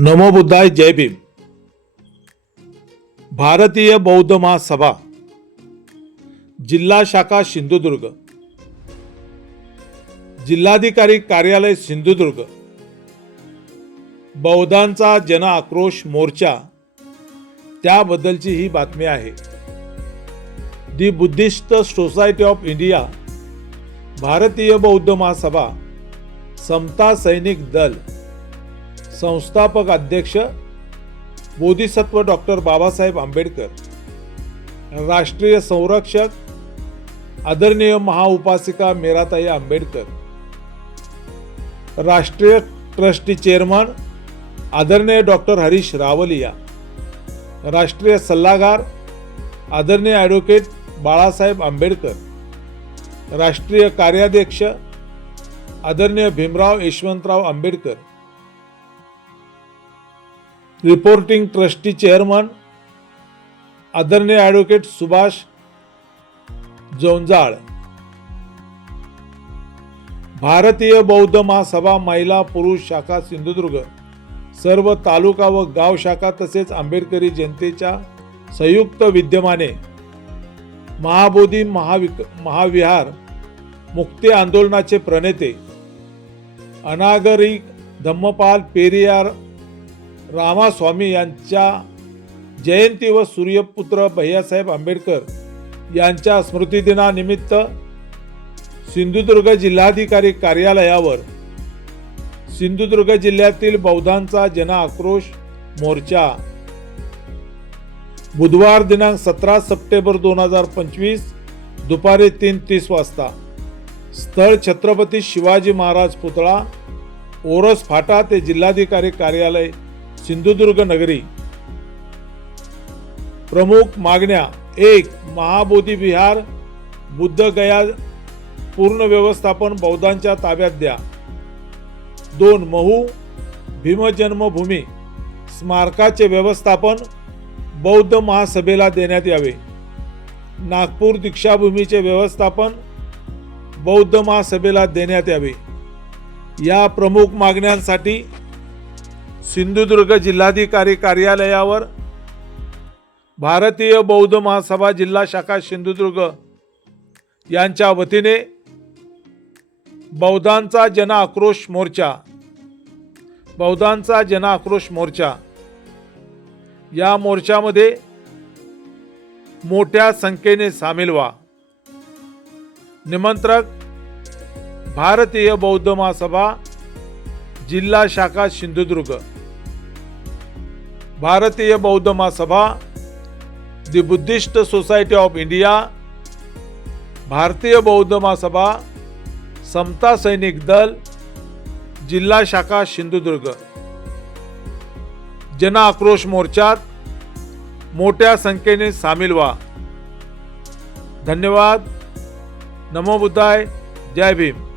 नमो बुद्धाय जय भीम. भारतीय बौद्ध महासभा जिल्हा शाखा सिंधुदुर्ग. जिल्हाधिकारी कार्यालय सिंधुदुर्ग. बौद्धांचा जन आक्रोश मोर्चा त्याबद्दलची ही बातमी आहे. The Buddhist Society of India Bharatiya Bauddha Mahasabha समता सैनिक दल. संस्थापक अध्यक्ष बोधिसत्व डॉक्टर बाबासाहेब आंबेडकर राष्ट्रीय संरक्षक आदरणीय महाउपासिका मेराताई आंबेडकर राष्ट्रीय ट्रस्टी चेअरमन आदरणीय डॉक्टर हरीश रावलिया राष्ट्रीय सल्लागार आदरणीय ॲडव्होकेट बाळासाहेब आंबेडकर राष्ट्रीय कार्याध्यक्ष आदरणीय Bhimrao Yashwantrao Ambedkar reporting trustee chairman आदरणीय ॲडव्होकेट सुभाष जोंजाळ. भारतीय बौद्ध महासभा महिला पुरुष शाखा सिंधुदुर्ग सर्व तालुका व गाव शाखा तसेच आंबेडकरी जनतेच्या संयुक्त विद्यमाने महाबोधी महाविक महाविहार मुक्ती आंदोलनाचे प्रणेते अनागरिक धम्मपाल पेरियार रामास्वामी यांच्या जयंती व सूर्यपुत्र भैयासाहेब आंबेडकर यांच्या स्मृतिदिनानिमित्त सिंधुदुर्ग जिल्हाधिकारी कार्यालयावर सिंधुदुर्ग जिल्ह्यातील बौद्धांचा जन आक्रोश मोर्चा. बुधवार दिनांक सतरा सप्टेंबर दोन हजार पंचवीस दुपारी तीन तीस वाजता. स्थळ छत्रपती शिवाजी महाराज पुतळा ओरस फाटा ते जिल्हाधिकारी कार्यालय सिंधुदुर्ग नगरी. प्रमुख मागण्या एक महाबोधी विहार बुद्ध गया पूर्ण व्यवस्थापन बौद्धांच्या ताब्यात द्या. दोन महू भीमजन्मभूमी स्मारकाचे व्यवस्थापन बौद्ध महासभेला देण्यात यावे. नागपूर दीक्षाभूमीचे व्यवस्थापन बौद्ध महासभेला देण्यात यावे. या प्रमुख मागण्यांसाठी सिंधुदुर्ग जिल्हाधिकारी कार्यालयावर भारतीय बौद्ध महासभा जिल्हा शाखा सिंधुदुर्ग यांच्या वतीने बौद्धांचा जन आक्रोश मोर्चा बौद्धांचा जन आक्रोश मोर्चा. या मोर्चामध्ये मोठ्या संख्येने सामील व्हा. निमंत्रक भारतीय बौद्ध महासभा जिल्हा शाखा Sindhudurg. Bharatiya Bauddha Mahasabha, the Buddhist Society of India, Bharatiya Bauddha Mahasabha, समता सैनिक दल, जिल्हा शाखा सिंधुदुर्ग. जन आक्रोश मोर्चात मोठ्या संख्येने सामील व्हा. धन्यवाद. नमो बुद्धाय. जय भीम.